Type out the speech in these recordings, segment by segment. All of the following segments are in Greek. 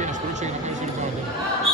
appena spruce che non si ricorda.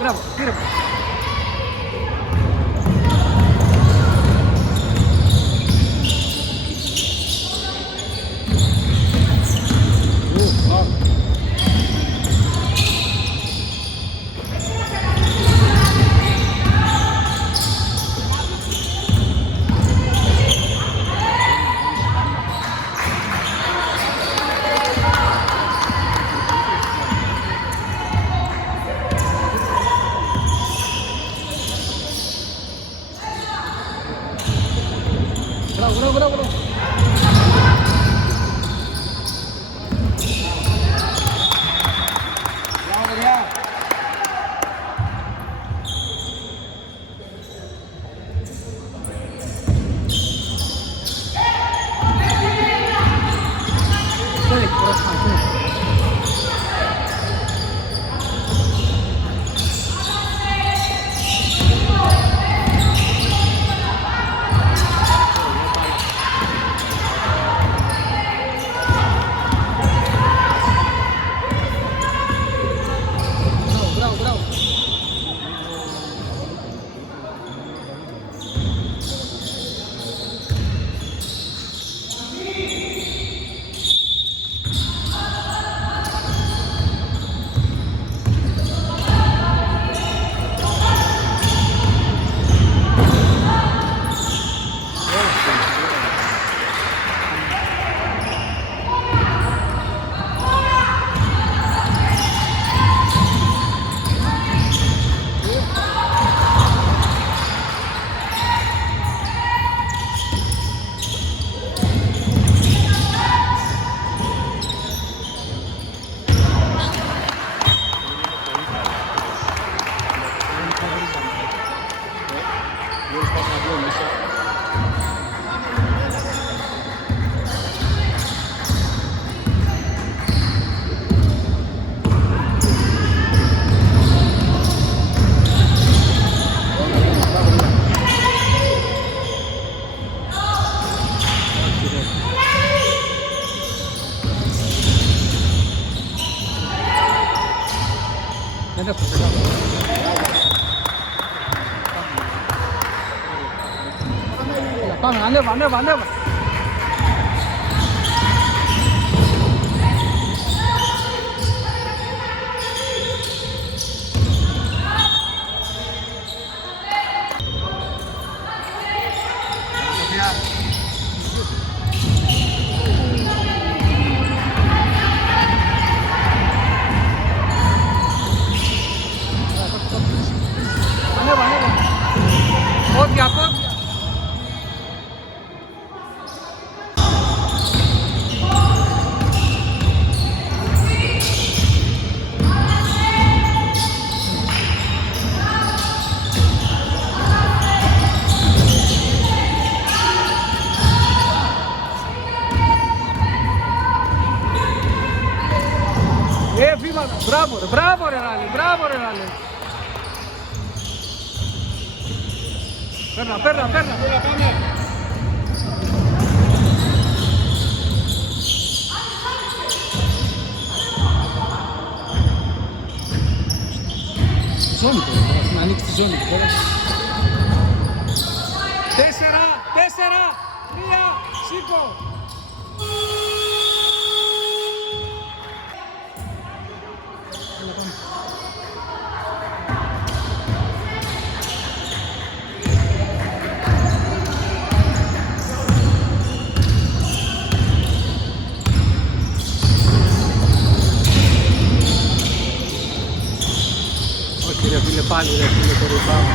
Bravo, tira. Bravo, bravo, bravo. Bravo, bravo. Dai, coração. Anda. Bravo Renale. Παίρνα, παίρνα, παίρνα. Ζώνη τώρα, να ανοίξει τη ζώνη τώρα. 4, 4, 3, σήκω. Όχι ρε φίλε, πάλι ρε φίλε το rebound.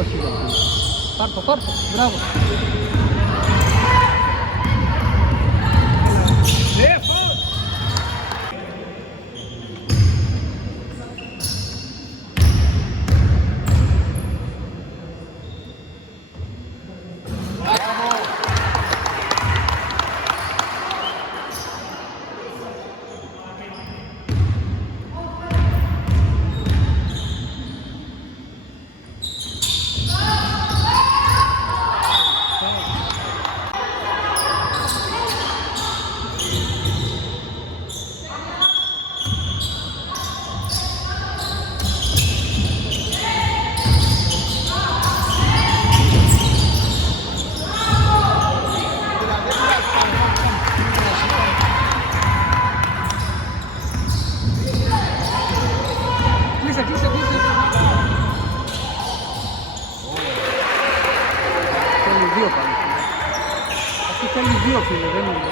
Όχι ρε φίλε. Πάρτο, μπράβο. Κλείσε. Θέλει δύο πάνω. Αυτό θέλει δύο φίλε, δεν είναι.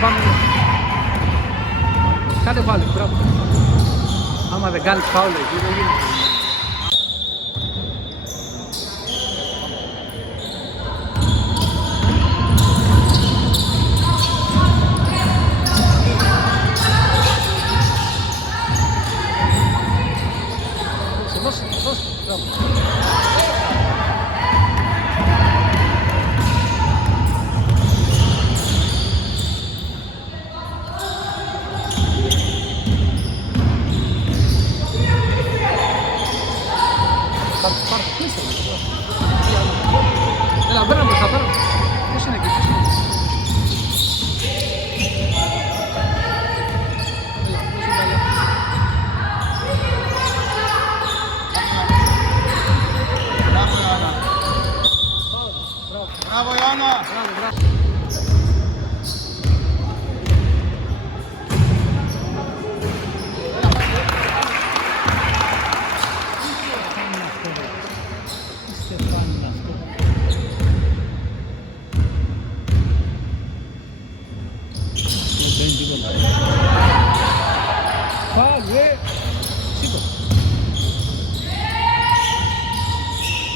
Πάμε. Κάντε πάλι, μπράβο. Άμα δεν κάνεις φάουλ εκεί δεν γίνεται. Δώσε, μπράβο. Πάρτε, κλείστε. Έλα, πέρα μπροστά, πέρα. Ποιος είναι εκεί, Έλα, δώσε μπαλιά. Μπράβο Ιωάννα! Μπράβο. Πάμε! Σήκω!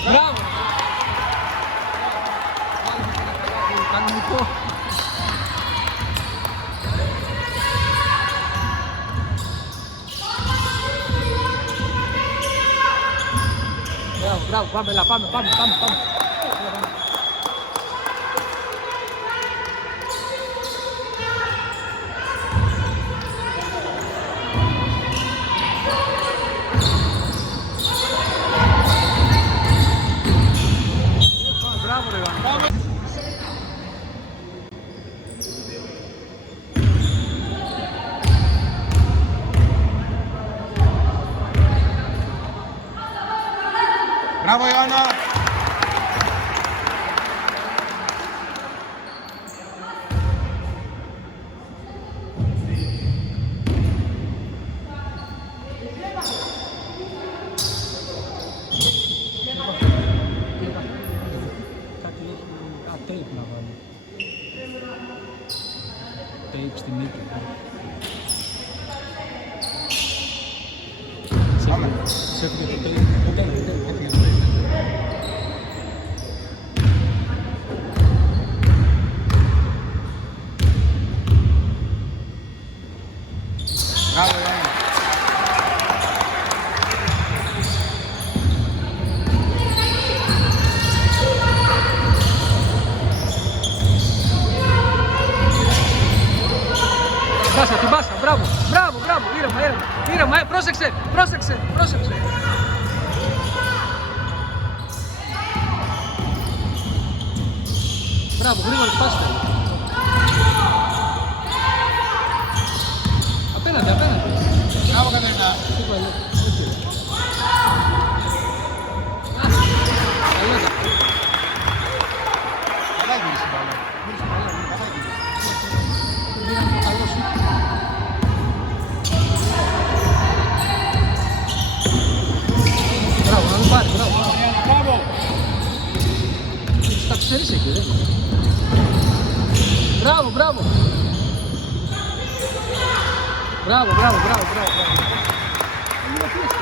Μπράβο! Κανονικό! Μπράβο, πάμε! Μπράβο ρε Ιωάννη! Μπράβο Ιωάννα! Tape να βάλει. Tape στη μύτη. Σε έφυγε το tape. Έφυγε το tape. Μπράβο, Ιωάννη. Πάσα, την πάσα, μπράβο, μπράβο, μπράβο, ήρεμα, πρόσεξε, πρόσεξε. Μπράβο, γρήγορα πάσα. Απέναντι. Μπράβο Κατερίνα. Καλά γύρισε πάλι. Μπράβο, να μην πάρει, μπράβο. Μπράβο. Τα ξέρεις εκεί, δεν είναι. Μπράβο. Μπράβο. Λίγο πίεση.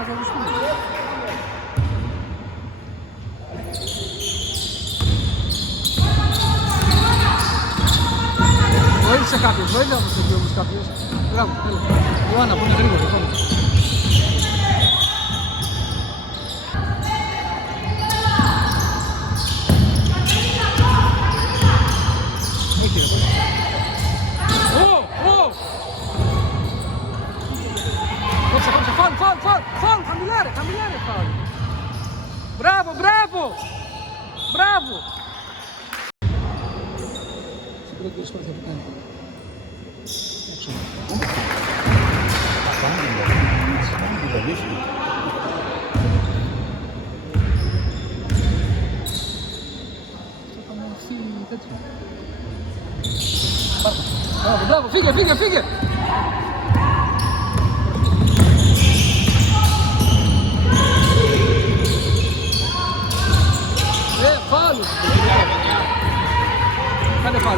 Ας αγουστούμε. Βοήθησε κάποιος, βοήθησε όμως κάποιος. Μπράβο, Ιωάννα, που είναι γρήγορο. Φάουλ, χαμηλά ρε, φάουλ. Μπράβο. Στην πρώτη προσπάθεια που κάνει. Μπράβο, φύγε.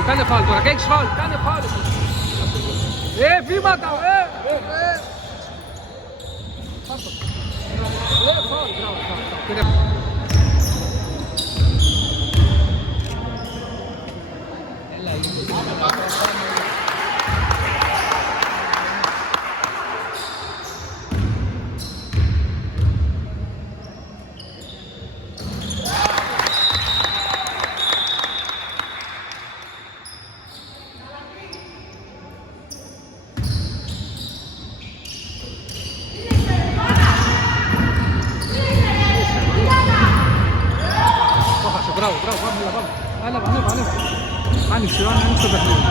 Κάνε φάουλ τώρα, έχεις φάουλ, κάνε φάουλ. Βήματα, φάουλ, μπράβο. Μπράβο, πάμε. Ανέβα. Άνοιξε το παιχνίδι.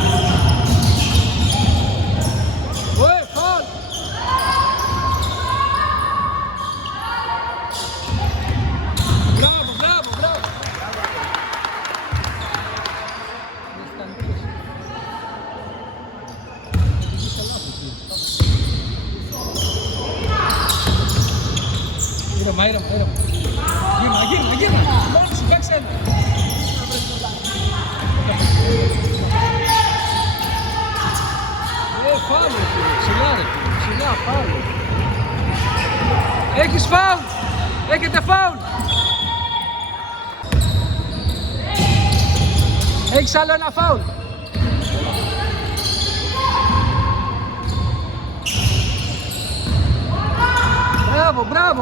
Φάουλ! Μπράβο. Ήρεμα. Γύρνα. Μόνος σου, παίξε ένα. Φάουλ, ψηλά, φάουλ. Έχεις φάουλ. Έχετε φάουλ. Έχεις άλλο ένα φάουλ.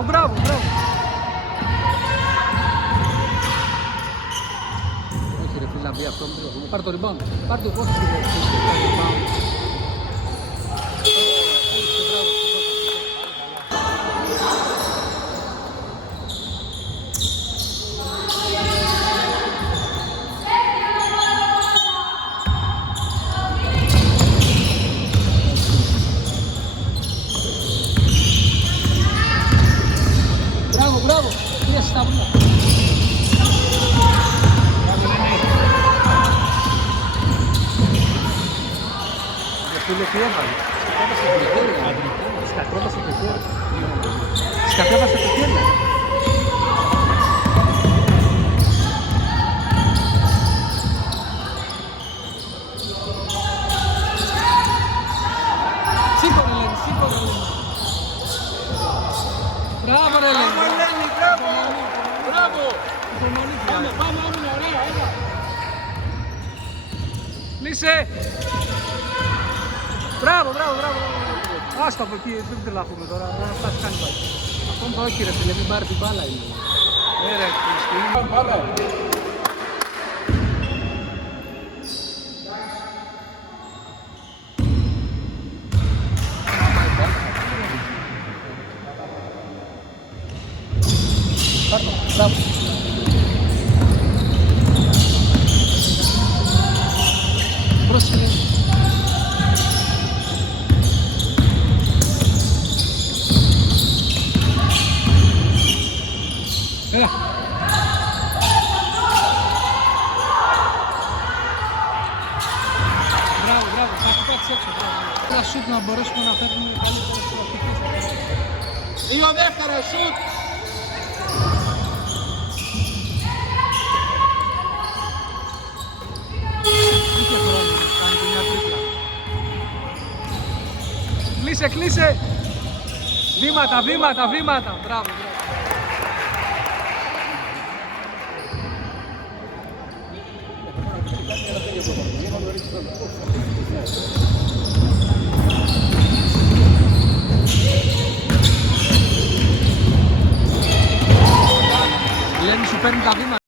Μπράβο. Όχι ρε φίλε, να μπει αυτό, πάρε το rebound. Πάρε το πώς το rebound. Μπράβο, πίεση στα βουνά. Φίλε, τι έβαλε. Σκατέβασε το χέρι. πάμε άμυνα, ωραία, έλα. Κλείσε! Μπράβο, μπράβο, μπράβο. Άστα από εκεί, δεν τρελαθούμε τώρα, δεν θα φτάσει καν πάλι. Αυτό το όχι ρε φίλε, μην πάρει την μπάλα είναι. Ρε, Πάμε. Μπράβο. Πρόσεχε. έλα. Μπράβο, μπράβο, θα το πάτεις έξω, μπράβο. Ένα σουτ να μπορέσουμε να φέρουμε καλύτερες προοπτικές. 2 δεύτερα, σουτ. Είχε χρόνο να κάνει και μια τρίπλα. Κλείσε, κλείσε. Βήματα, βήματα, βήματα. Μπράβο, μπράβο. Η Λένη σου παίρνει τα βήματα.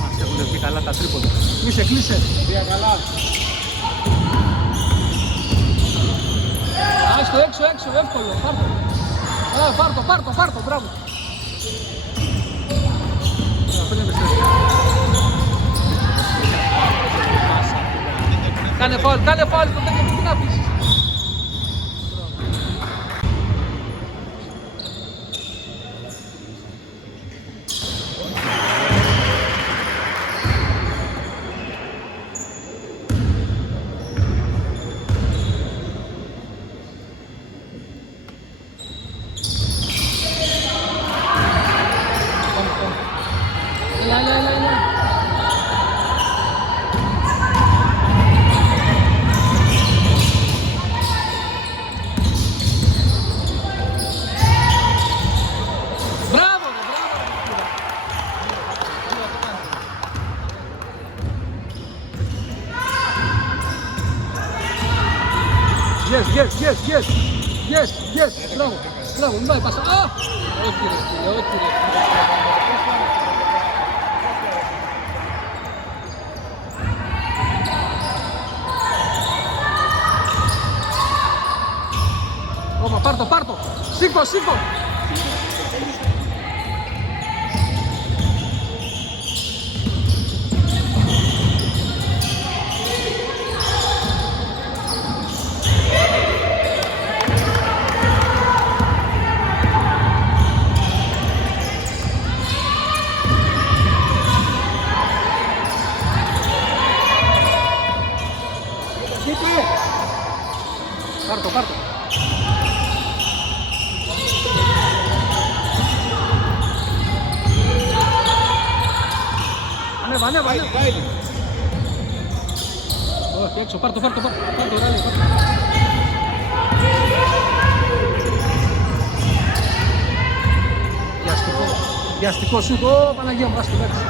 Μας έχουν πει καλά τα τρίποντα. Κλείσε, κλείσε. Τρία καλά. Άστο έξω, έξω, εύκολο. Πάρτο. Πάρτο, πάρτο, πάρτο, μπράβο. Κάνε φάουλ, κάνε φάουλ, το τέτοιο τι να αφήσεις. Έλα, έλα, έλα, έλα. Μπράβο, ρε, μπράβο. Yes, yes, yes, yes. Yes, yes. Μπράβο, μπράβο, μην πάει πάσα. Α! Όχι ρε φίλε, όχι ρε φίλε. Ρώμα, πάρτο, πάρτο. Σήκω, σήκω. Πάρτο, πάρτο. Ανέβα, ανέβα, ανέβα. Όχι, έξω, πάρτο, πάρτο, πάρτο. Πάρτο, ράλι, πάρτο. Βιαστικό. Βιαστικό σουτ. Ω, Παναγία μου, άστο, εντάξει.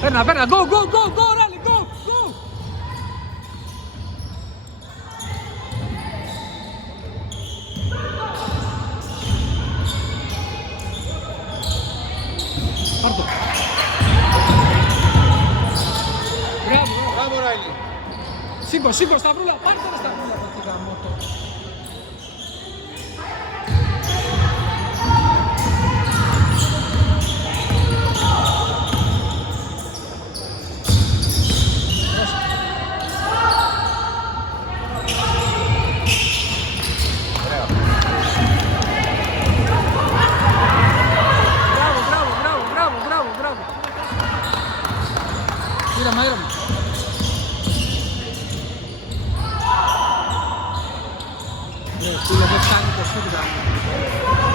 Παίρνα, παίρνα. Go, go, go, go, ράλι, go, go. Πάρτο. Μπράβο, μπράβο. Μπράβο, Ράιλι. Σήκω, σήκω, Σταυρούλα. Πάρτε ρε Σταυρούλα. Τι γαμώ το. Φίλε, δεν φτάνει το σούτ.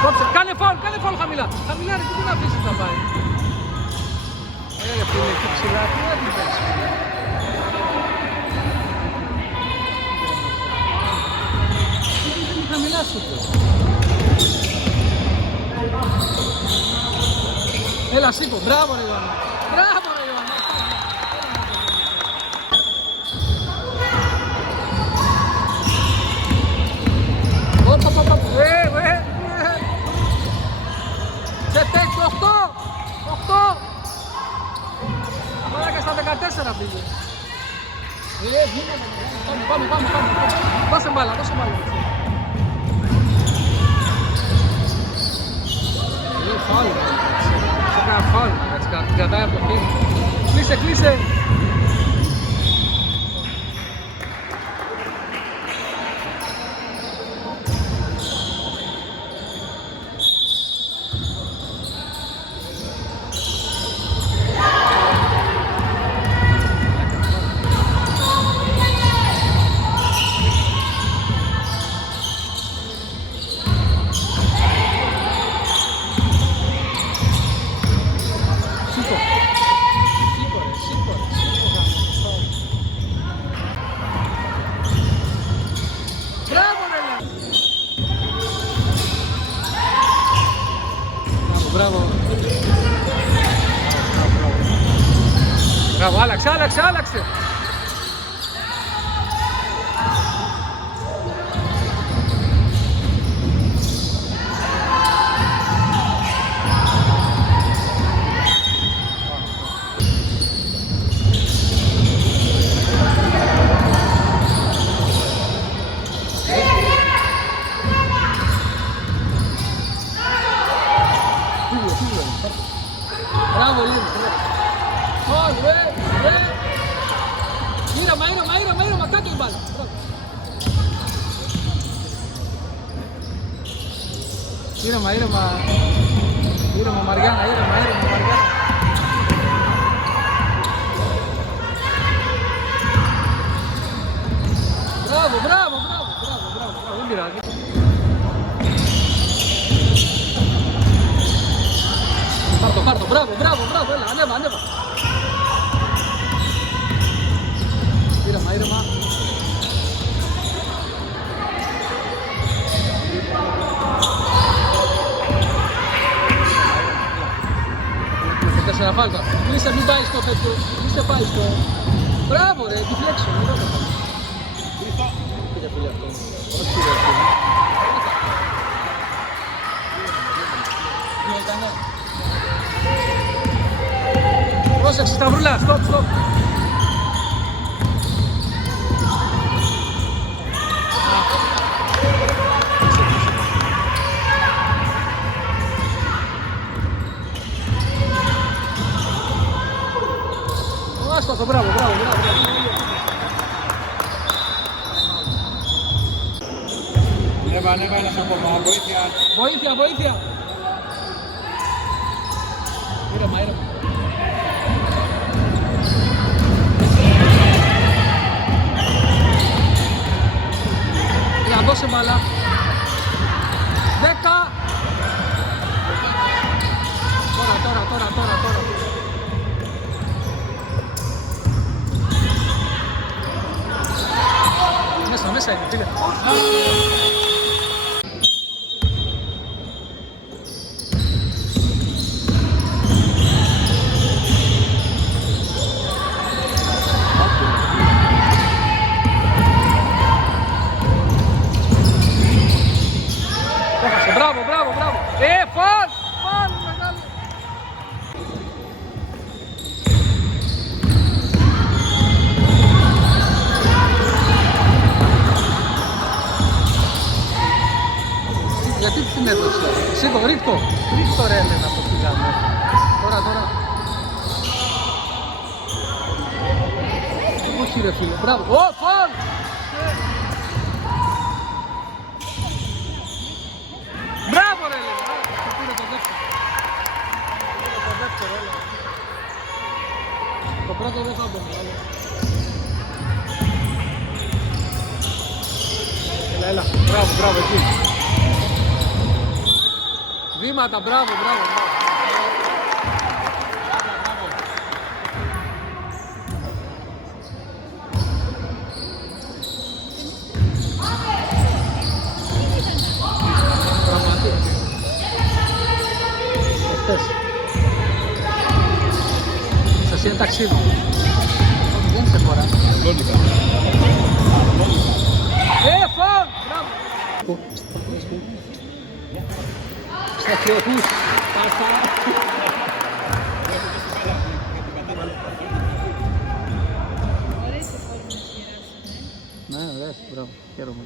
Κόψε, κάνε φαουλ χαμηλά. Χαμηλά ρε, τι να αφήσεις να πάει. Ρε φίλε, εκεί ψηλά, τι να την πέσει. Χαμηλά σου πες. Έλα σήκω, μπράβο ρε Ιωάννα. Μπράβο ρε Ιωάννα. Σε τέξι, 8! Τώρα και στα 14 πήγε. Πάμε. Δώσε μπάλα. Φάουλ. Σε κάνα φάουλ. Έτσι κρατάει από το χέρι. Κλείσε. Μπράβο, άλλαξε. Μπράβο, Ήρεμα, κάτω η μπάλα. Ήρεμα, Μαριάννα. Μπράβο, δεν πειράζει. Πάρ' το, μπράβο, έλα, ανέβα. Ήρεμα. Τέσσερα φάλτα. Κλείσε, μην πάει στο τέτοιο. Μην σε πάει στο... Μπράβο ρε, deflection. Πήγε φίλε αυτό. Όχι ρε φίλε. Τι έκανε. Πρόσεξε Σταυρούλα, stop. Μπράβο. Ανέβα ένας ακόμα, Βοήθεια. Ήρεμα. Δώσε μπάλα. 10. Τώρα. Μέσα είναι, πήγε. Μπράβο. Φαλ, μεγάλο. Γιατί την έδωσε. Σήκω, ρίχτω ρε Έλενα που πήγαμε. Τώρα. Όχι ρε φίλε, μπράβο. Φαλ. Μπράβο ρε Έλενα. Πήρε το δεύτερο. Το πρώτο δεν θα μπω. Έλα. Μπράβο, μπράβο, εκεί. Βήματα, μπράβο, μπράβο. Σας είναι ταξίδι. Όχι, δεν σε φορά. Φων! Μπράβο! Στρατιωτούς. Ναι, ωραίες, μπράβο. Χαίρομαι.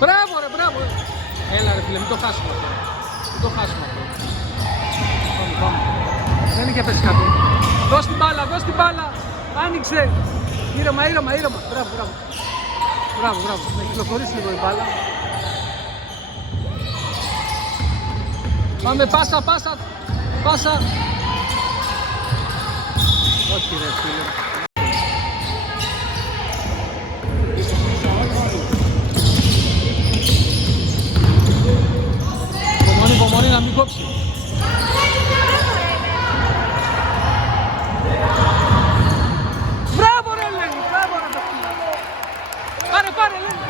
Μπράβο ρε, μπράβο! Έλα ρε φίλε, μην το χάσουμε αυτό. Μην το χάσουμε αυτό. Πάμε, πάμε. Δεν είχε πέσει κάτι. Δώσ' την μπάλα, δώσ' την μπάλα. Άνοιξε. Ήρεμα, ήρεμα, ήρεμα. Μπράβο, μπράβο. Μπράβο, μπράβο. Να κυκλοφορήσει λίγο η μπάλα. Πάμε, πάσα, πάσα. Πάσα. Όχι ρε φίλε. Υπομονή να μην κόψει. Μπράβο ρε Ελένη, μπράβο ρε παιδιά. Πάρε, πάρε Ελένη.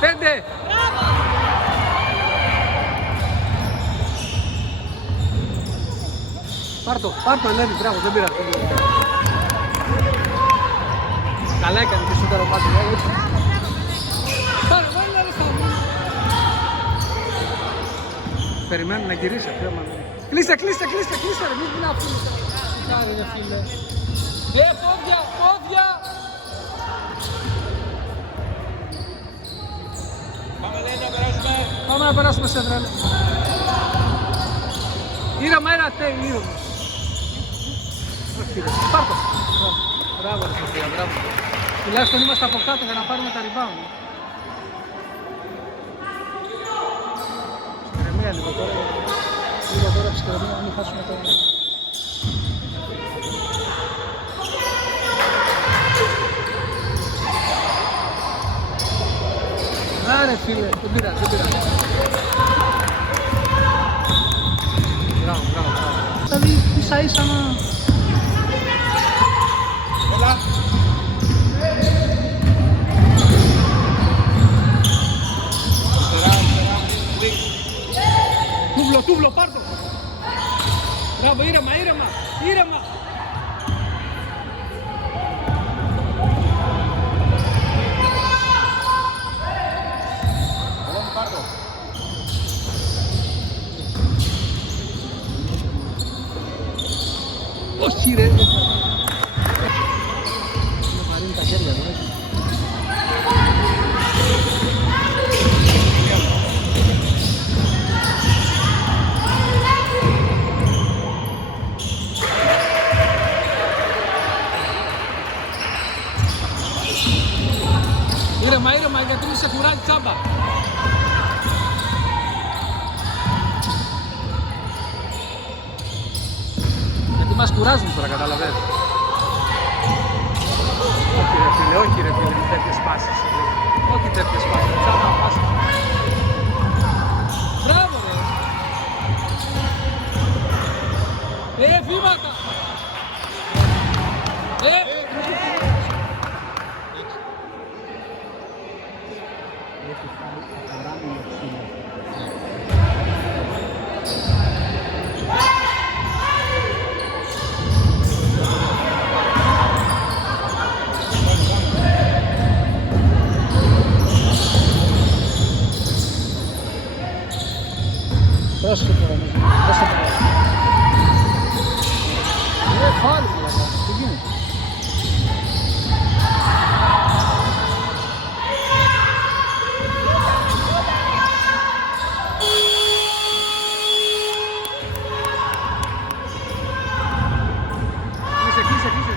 Πέντε. Πάρ' το Ελένη, μπράβο, δεν πήρα. Καλά έκανε και στο τερομάτι, έτσι. Πάρε, βάλε ρε Σταυρό. Περιμένουν να γυρίσει αυτό, άμα ναι. Κλείστε, κλείστε, κλείστε, κλείστε ρε, μην είναι αυτό. Κάρι ρε φίλε. Πόδια, πόδια. Πάμε να περάσουμε σε δρέλα. Ήρεμα, ήρεμα. Πάρ' το. Μπράβο ρε Σοφία, μπράβο. Τουλάχιστον είμαστε από κάτω για να πάρουμε τα rebound. Ψυχραιμία λίγο τώρα. Λίγο τώρα ψυχραιμία, να μην χάσουμε το... Άρε φίλε, δεν πειράζει, δεν πειράζει. Μπράβο, μπράβο, μπράβο. Δηλαδή ίσα ίσα να... Έλα. Τούβλο, τούβλο, πάρ' το. Μπράβο, ήρεμα, ήρεμα, ήρεμα. Όχι ρε. Με βαρύνει τα χέρια μου, έτσι. Ήρεμα, ήρεμα, γιατί μη σε κουράζει τσάμπα. Γιατί μας κουράζουν τώρα, καταλαβαίνεις. Όχι ρε φίλε, όχι ρε φίλε, με τέτοιες πάσεις. Όχι τέτοιες πάσεις, τσάμπα πάσεις. Μπράβο ρε. Βήματα. Δώσε το τώρα, δώσε το τώρα. Φάλει δηλαδή, τι γίνεται. Κλείσε, κλείσε, κλείσε.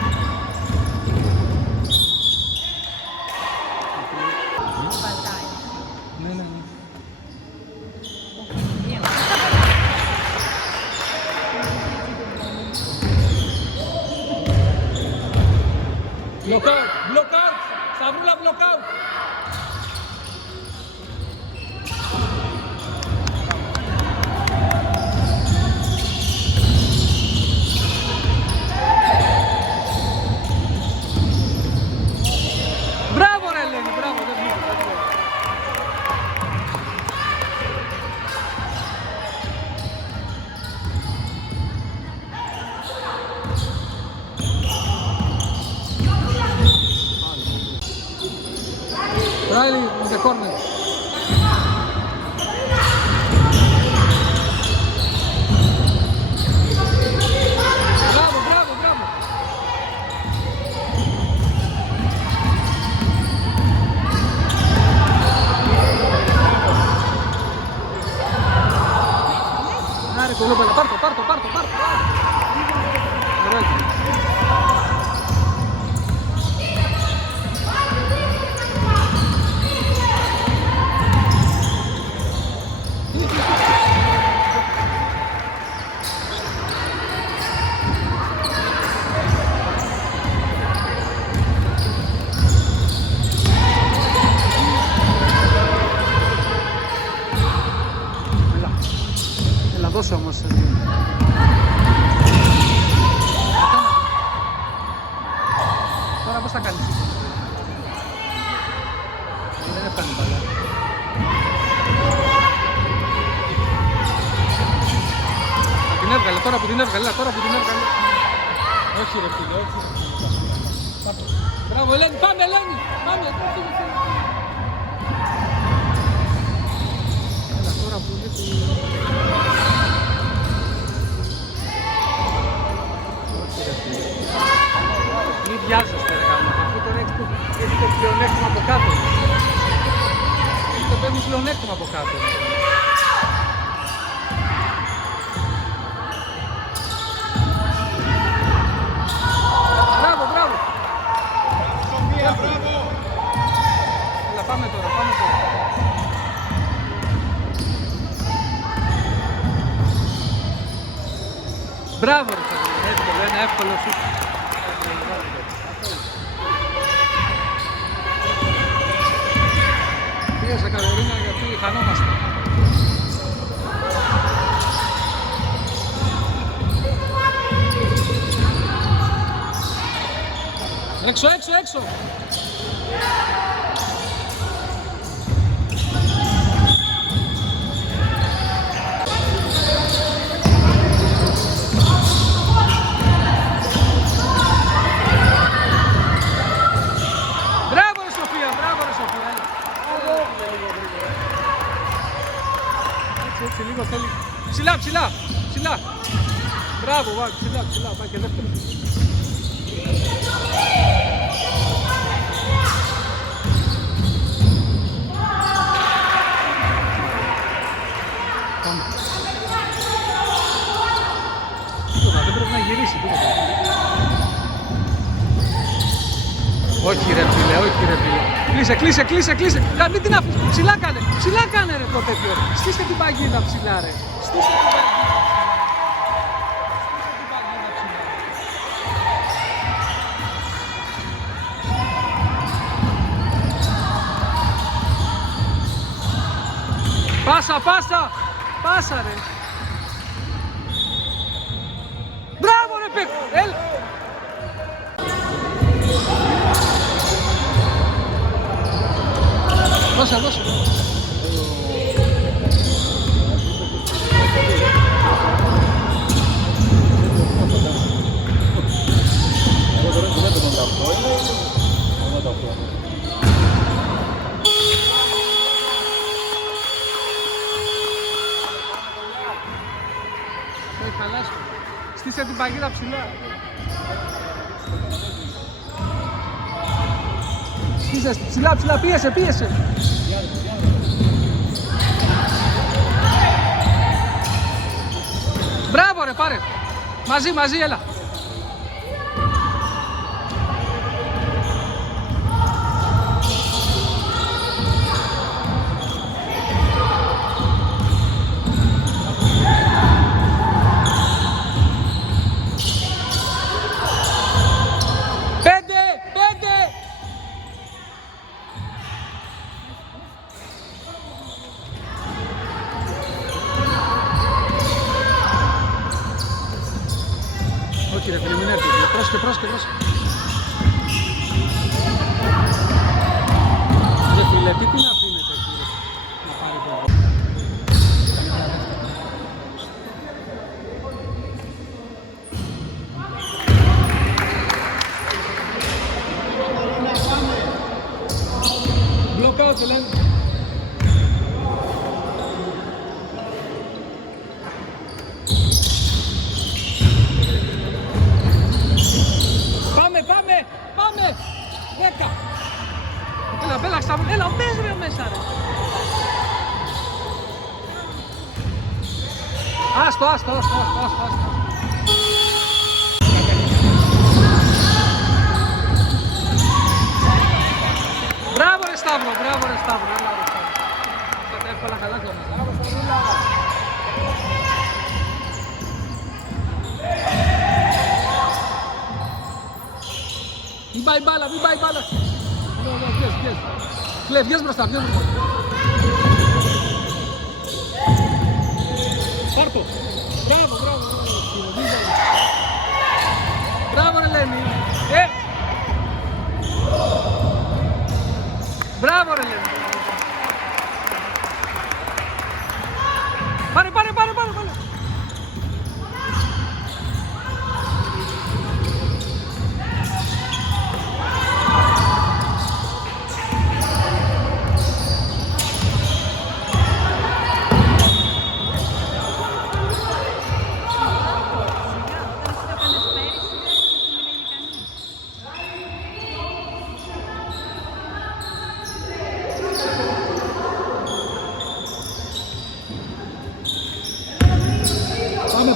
Blockout, blockout. Σταυρούλα, blockout. Μπράβο ρε Ελένη, μπράβο, δεν βγήκε. Riley in the corner. Bravo, bravo, bravo. Άρε κολόπελα, πάρ' το. Ωραία. Έλα, δώσε όμως. Τώρα πώς θα κάνεις? Δεν έφτανε παλιά. Την έβγαλε, τώρα που την έβγαλε. Όχι ρε φίλε, όχι. Μπράβο Ελένη, πάμε Ελένη, πάμε. Έλα τώρα που είναι του... Μη βιάζεστε ρε γάμο, αφού τώρα έχετε πλεονέκτημα από κάτω. Έχετε πλεονέκτημα από κάτω. Μπράβο, μπράβο. Σοφία, μπράβο. Έλα, πάμε τώρα. Μπράβο ρε Σαββίδη, εύκολο, ένα εύκολο σουτ. Πήγα Καρολίνα γιατί χανόμαστε. Έξω. Μπράβο ρε Σοφία. Έτσι, λίγο θέλει. Ψηλά. Μπράβο, ψηλά, πάει και δεύτερο. Δεν πρέπει να γυρίσει τίποτα. Όχι ρε φίλε. Κλείσε. Μην την αφήσεις. Ψηλά κάνε ρε το τέτοιο. Στήστε την παγίδα ψηλά ρε. Πάσα ρε. Μπράβο ρε Πέκο. Έλα. Δώσε. Στήσε την παγίδα ψηλά. Στήσε ψηλά, πίεσε. Μπράβο ρε, πάρε. Μαζί, έλα. Πέντε. Πρόσεχε, πρόσεχε. Ρε φίλε, τι την αφήνετε εκεί, ρε, να πάρει το. Μπλοκάω το λένε. Πάμε! 10! Έλα, μπέλαξα, έλα, μπες ρε μέσα ρε! Άστο. Μπράβο ρε Σταύρο, έλα ρε Σταύρο. Θα τα εύκολα καλά τώρα. Μπράβο Σταυρούλα! Μην πάει μπάλα. Βγες μπροστά. Πάρτο. Μπράβο. Μπράβο ρε Λένη. Μπράβο ρε Λένη. Πάρε.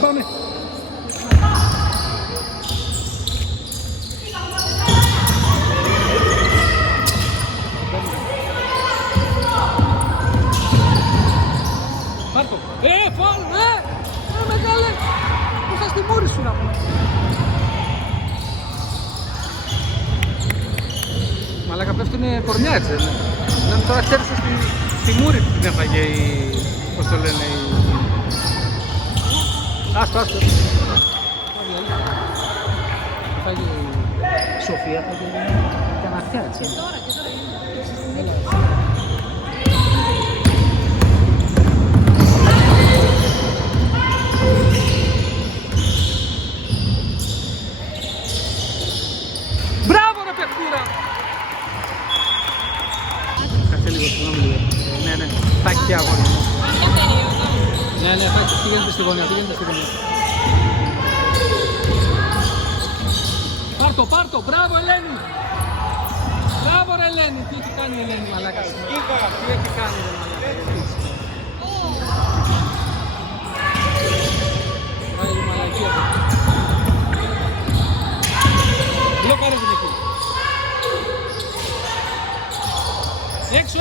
Πάμε. Πάρτο. Φάουλ, μεγάλε. Πόσα στη μούρη σου να πω. Μαλάκα πέφτουνε κορμιά έτσι, δεν είναι. Τώρα ξέρεις στη μούρη που την έφαγε η... πώς το λένε η... Άστο. Φάγε η Σοφία, φάγε τα μαθιά, έτσι. Και τώρα είναι. Μπράβο ρε παιχτούρα! Κάτσε λίγο, συγγνώμη λίγο. Ναι, θα έχει και αγώνα. Ναι, πήγαινε στη γωνία. Πάρτο, μπράβο Ελένη! Μπράβο ρε Ελένη, τι έχει κάνει η Ελένη μαλάκα σήμερα. Τι έχει κάνει ρε μαλάκα. Πάει η μαλακία. Μπλοκάρε την εκεί.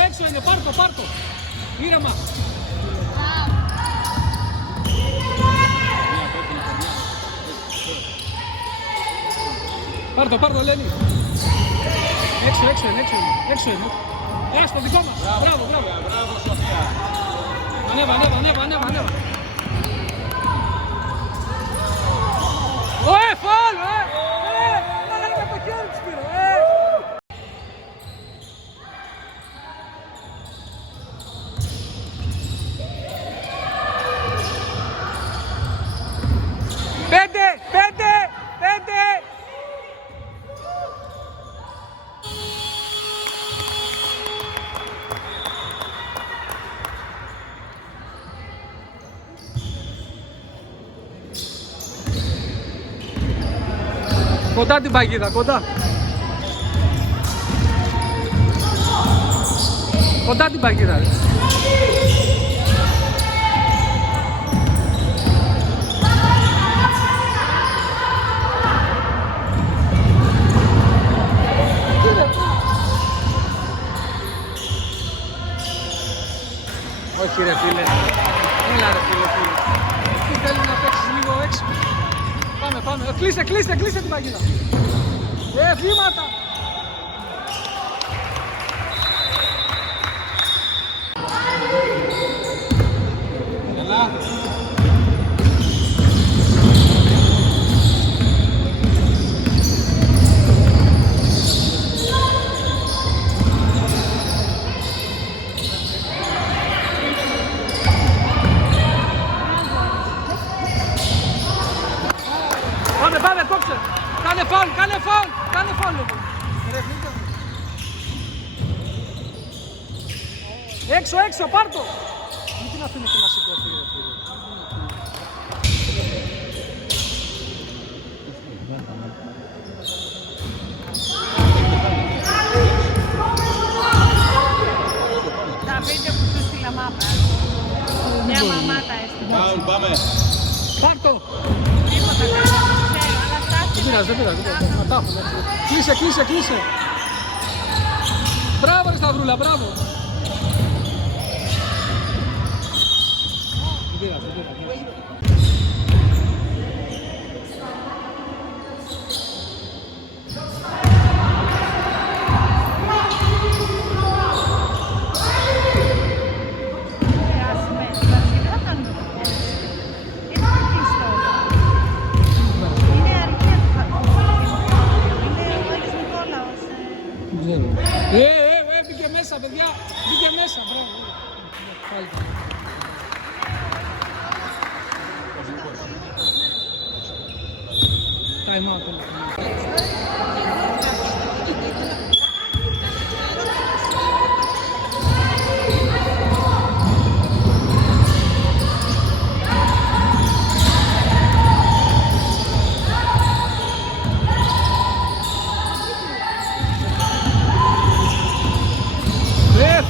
Έξω είναι, πάρτο. Ήρεμα. Πάρτο, Ελένη. Έξω είναι. Στο δικό μας. Μπράβο. Μπράβο Σοφία. Ανέβα. Φάουλ, Μαλάκα το χέρι της πήρε, Πέντε. Κοντά την παγίδα, κοντά. Κοντά την παγίδα. Όχι ρε φίλε. Έλα ρε φίλε. Τι θέλει να παίξεις λίγο έξω. Πάμε. Κλείσε την παγίδα. Βήματα. Έλα. φάουλ εδώ. Έξω, έξω, πάρ' το. Μην την αφήνει και να σηκωθεί, ρε φίλε. Τα βίντεο που σου στείλα μάπα. Μια μαμάτα έστειλε. Φάουλ, πάμε. Πάρ' το. Τίποτα καλά, ξέρω, αλλά στάθηκε. Δεν πειράζει, δεν πειράζει. Να τα έχουμε. Κλείσε, κλείσε, κλείσε. Μπράβο ρε Σταυρούλα, μπράβο. Δεν πειράζει, δεν πειράζει. Μπήκε μέσα, παιδιά, μπήκε μέσα, μπράβο. Πάλι. Time out,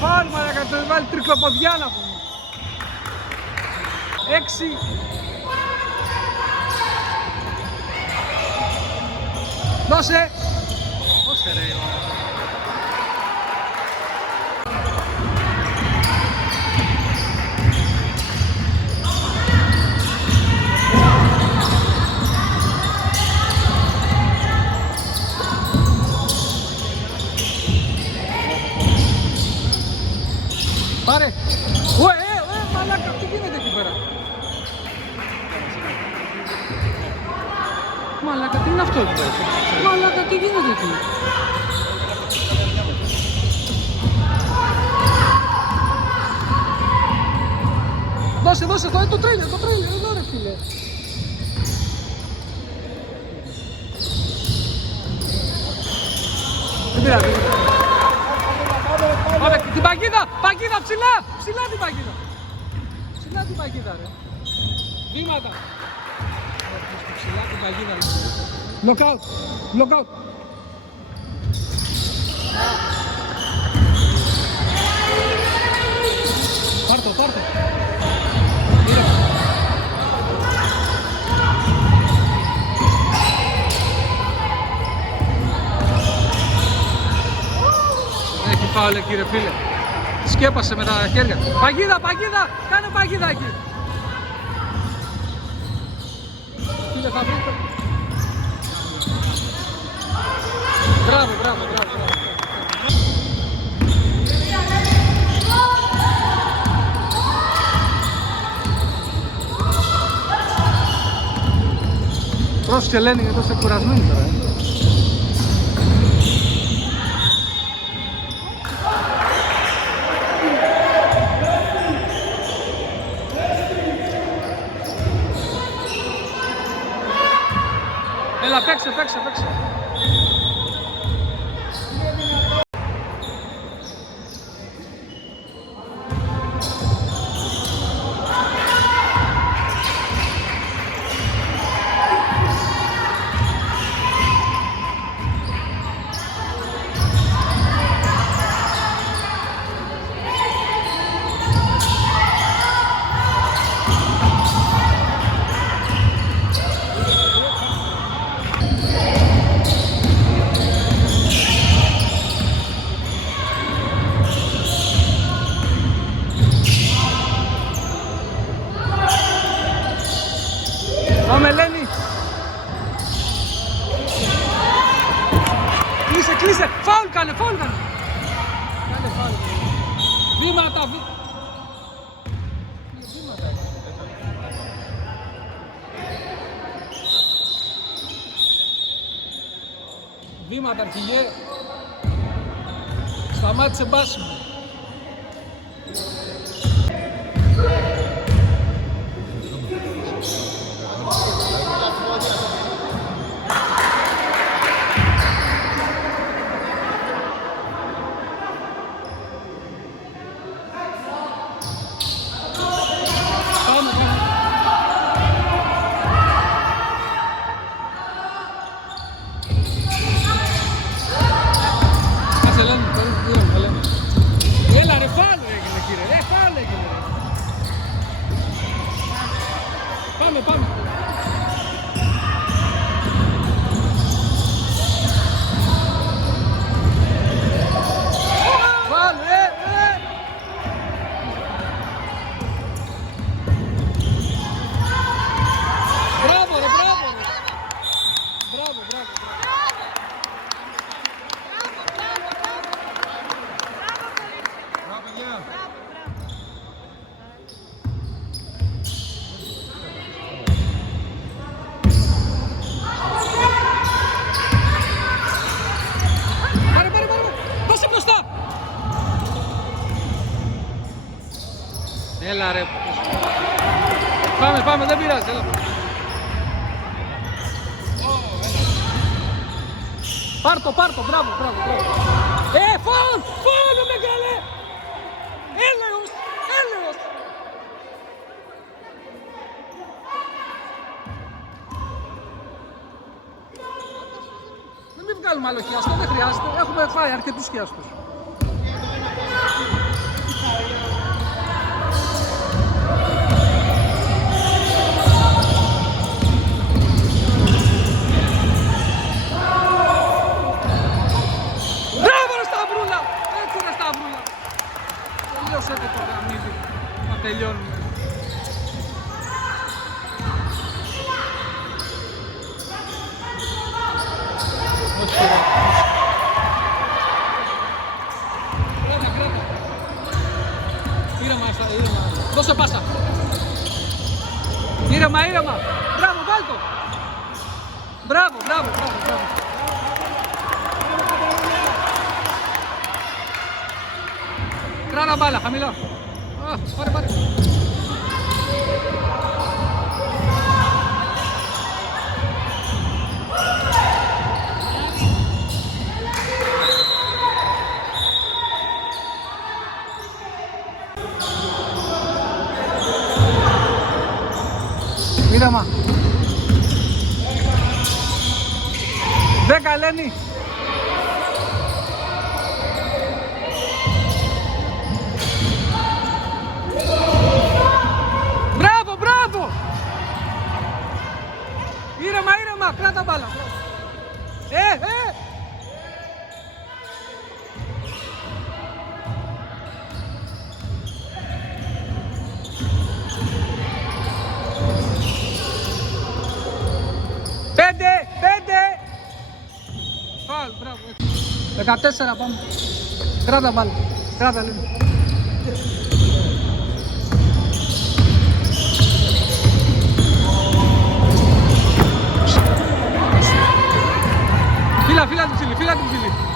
φάουλ, μαλάκα, το βάλει τρικλοποδιά να πούμε. 6. Δώσε. Δώσε ρε. Πάρε! Μαλάκα, τι γίνεται εκεί πέρα? Μαλάκα, τι είναι αυτό εκεί πέρα? Μαλάκα, τι γίνεται εκεί? Δώσε, δώσε, το τρέλιο, εδώ ρε φίλε. Δεν πειράζει. Πάμε, την παγίδα, παγίδα, ψηλά, ψηλά την παγίδα. Ψηλά την παγίδα ρε. Βήματα. Ψηλά την παγίδα. Lockout, lockout. Πάρτο, πάρτο. Έχει φάουλ εκεί ρε φίλε. Σκέπασε με τα χέρια. Παγίδα, παγίδα, κάνε παγίδα εκεί. Φίλε θα βρει το... Μπράβο, μπράβο, μπράβο. Πρόσεχε Λένη, γιατί είσαι κουρασμένη τώρα. Έλα, παίξε, παίξε, παίξε. Πάμε Ελένη. Κλείσε, κλείσε. Φάουλ κάνε, φάουλ κάνε. Κάνε φάουλ. Βήματα, βήματα. Βήματα αρχηγέ. Σταμάτησε μπάσιμο. Έλα ρε. Πάμε, δεν πειράζει, έλα. Πάρ' το, μπράβο. Φάουλ, μεγάλε. Έλεος. Μην βγάλουμε άλλο χιάστο, δεν χρειάζεται. Έχουμε φάει αρκετούς χιάστους. Μπράβο ρε Σταυρούλα! Έτσι ρε Σταυρούλα! Τελείωσε το γαμίδι. Να τελειώνουμε. Όχι ρε. Ήρεμα. Δώσε πάσα. Ήρεμα. Μπράβο, βάλ' το. Μπράβο. Κράτα μπάλα, χαμηλά. Πάρε. Ήρεμα. 10 Ελένη. Μπράβο. Ήρεμα, κράτα μπάλα. Πέντε. Φάουλ, μπράβο. 14 πάμε. Κράτα μπάλα. Κράτα λίγο.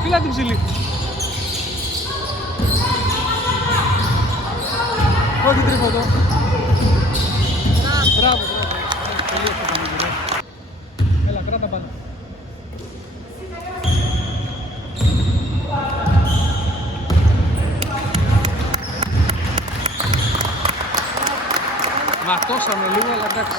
Φύλλα την ψηλή. Όχι τρίποντο. Μπράβο. Τελείωσε το παιχνίδι. Έλα, κράτα πάνω. Ματώσαμε λίγο, αλλά εντάξει.